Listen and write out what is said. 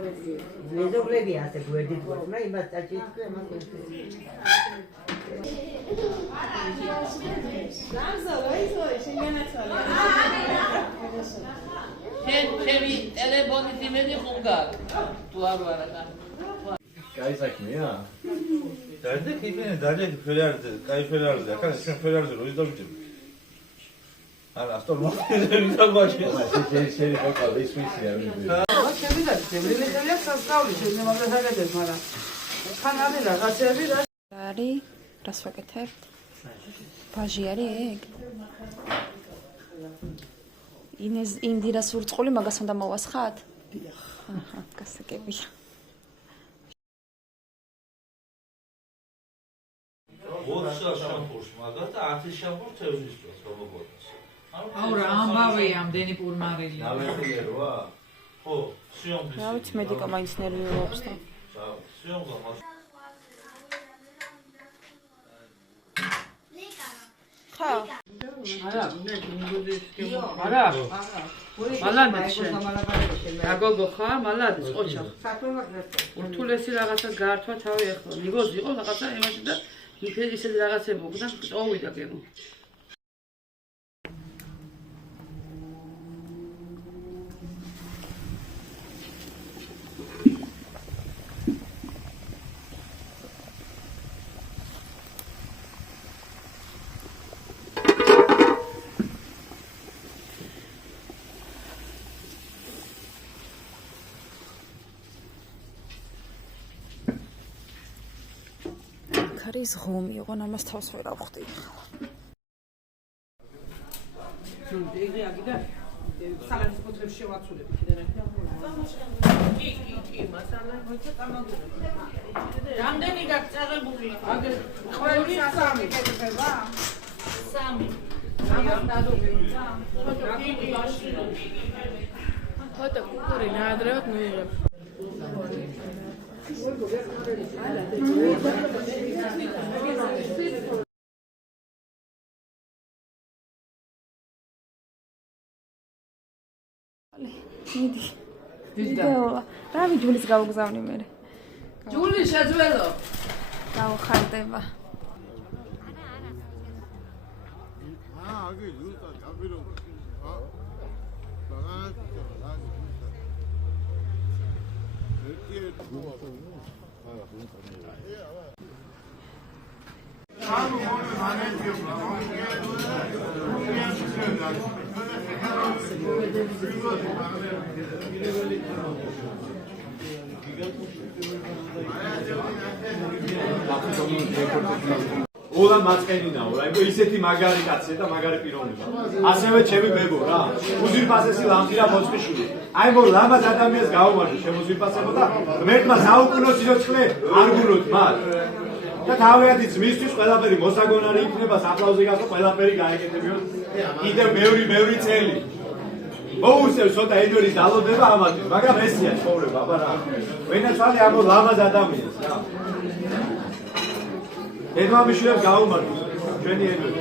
მეზობლები ასე გვერდით გვაქვს, იმას წაჭით და იმას ჩემი ტელეფონით იმედი ხომ გაქვს თუ არ ვარ ახლა კაი საქმეა დაიძე ქიფენე დაიძე ფერარზე კაი ფერარზე ახლა ჩვენ ფერარზე როდის დავიჭერთ არა ასტორმოხეზე დავაჭერთ შენ ხოთა ისმისი არ ვიცი შევიდეთ შემიძლია სასწაული შეიძლება გადაგდეს მაგრამ ხან არის რაღაცები რა არის რას ვაკეთებთ ბაჟი არის ეგ ინეს ინდირას ურწყული მაგას უნდა მოვასხათ აჰა გასაგებია ოთხ შამპურს მაგას და 10 შამპურს თევზის დროს როგორიც აუ რა ამბავე ამდენი პურმარილი ნავეთიეროა ხო სიომბის რა ვიცი მედიკა მაინც ნერვიულობს და სიომბა ხა არა არა მალადეც აგოგო ხა მალადეც ყოჩა ურთულესი რაღაცა გაართვა თავი ახლა ნიგოზი იყო რაღაცა იმაში და ისე რაღაცები მოგდა წოვიდა გემო არის ღომი, ოღონ ამას თავს ვერ ავხდი ახლა. ეგრე აგიდა სალანის ფოთლებს შევაცულები კიდე რა კი მასალა მოიცა დამაგურებ რამდენი გაქვს წაღებული აგერ ყველი სამი კეთება სამი ამას დადობინა ფოტო კუკური ნაადრევად მიიღებ მიდი. ვიდეოა. რა ვიჯულის გავგზავნი მე. ჯული შეძველო. გავხარდება. აგი ზუსტად აბირო. ბაღაც ოლა მაწყენინაო რა იყო ისეთი მაგარი კაცი და მაგარი პიროვნება ასევე ჩემი ბებო რა უზირფასესი ლამპირა მოწყიშვილი აი მო ლამაზ ადამიანს გაუმარჯო შემოზირფასებო და ღმერთმა საუკუნო სიცოცხლე არ გულოთ მათ და თავიანთი ძმისთვის ყველაფერი მოსაგონარი იქნება საფლავზე გასო ყველაფერი გაეკეთებიოთ კიდევ ბევრი წელი მოუსევს ცოტა ედვერის დალოდება ამათი მაგრამ ესია ცხოვრება აბა რა ვენაცვალე ამ ლამაზ ადამიანს რა დედმამიშვილებს გაუმარჯოს ჩვენი ედვერი